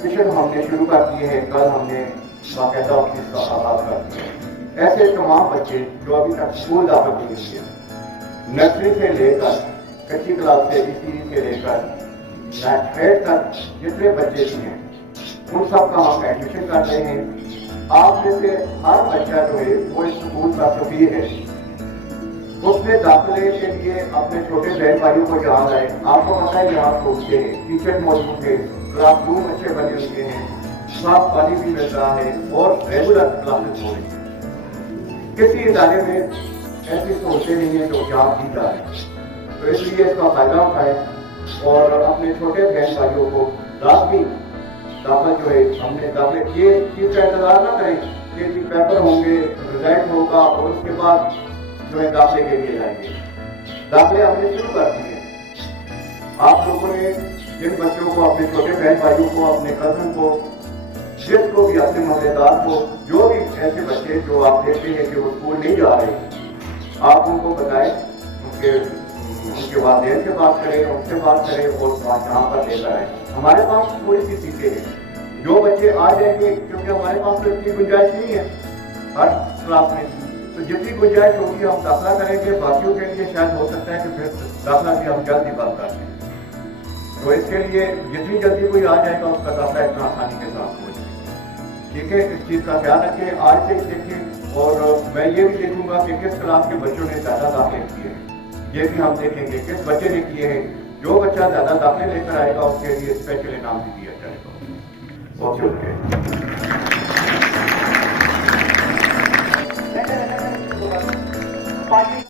Mission ہم نے شروع کر دیے ہیں، کل ہم نے باقاعدہ آفس کا آغاز کر دیا ہے۔ ایسے تمام بچے جو ابھی تک اسکول داخل نہیں ہوئے ہیں، نرسری سے لے کر کچی کلاس سے سے لے کر ایٹ تک جتنے بچے بھی ہیں ان سب کا ہم ایڈمیشن کر رہے ہیں۔ آپ میں سے ہر بچہ جو ہے وہ اس اسکول کا سفیر ہے، اس میں داخلے کے لیے اپنے چھوٹے بہن بھائیوں کو جہاں لائے۔ آپ کو پتا ہے یہاں پہنچتے ہیں، ٹیچر موجود ہے، کلاس روم اچھے بنے ہوئے ہیں، صاف پانی بھی مل رہا ہے اور ریگولر کلاسز ہو رہی ہیں۔ کسی ادارے میں ایسی سہولتیں نہیں ہیں جو یہاں دی جا رہی ہیں، تو اس لیے اس کا فائدہ اٹھائے اور اپنے چھوٹے بہن بھائیوں کو لازمی داخلہ جو ہے ہم نے داخلے کیے، چیز کا انتظار نہ کریں کہ پیپر ہوں گے، رزلٹ ہوگا اور اس کے بعد جو ہے داخلے کے لیے جائیں گے۔ داخلے ہم نے شروع کر دیے ہیں۔ آپ لوگوں نے جن بچوں کو، اپنے چھوٹے بہن بھائیوں کو، اپنے کزن کو، جس کو بھی، اپنے محلے دار کو، جو بھی ایسے بچے جو آپ دیکھتے ہیں کہ وہ اسکول نہیں جا رہے، آپ ان کو بتائیں، ان کے والدین سے بات کریں، ان سے بات کریں اور یہاں پر لے کر آئیں۔ ہمارے پاس تھوڑی سی سیٹیں ہیں، جو بچے آ جائیں گے، کیونکہ ہمارے پاس تو اتنی گنجائش نہیں ہے ہر کلاس میں، تو جتنی گنجائش ہوگی ہم داخلہ کریں گے۔ باقیوں کے لیے شاید ہو سکتا ہے کہ پھر داخلہ بھی ہم جلد ہی بند کر دیں، تو اس کے لیے جتنی جلدی کوئی آ جائے گا اس کا داخلہ اتنا آسانی کے ساتھ ہو جائے گا۔ ٹھیک ہے، اس چیز کا خیال رکھیں، آج سے دیکھیں، اور میں یہ بھی دیکھوں گا کہ کس کلاس کے بچوں نے زیادہ داخلے کیے ہیں، یہ بھی ہم دیکھیں گے کس بچے نے کیے ہیں۔ جو بچہ زیادہ داخلے لے کر آئے گا اس کے لیے اسپیشل انعام بھی دیا جائے گا۔ اوکے۔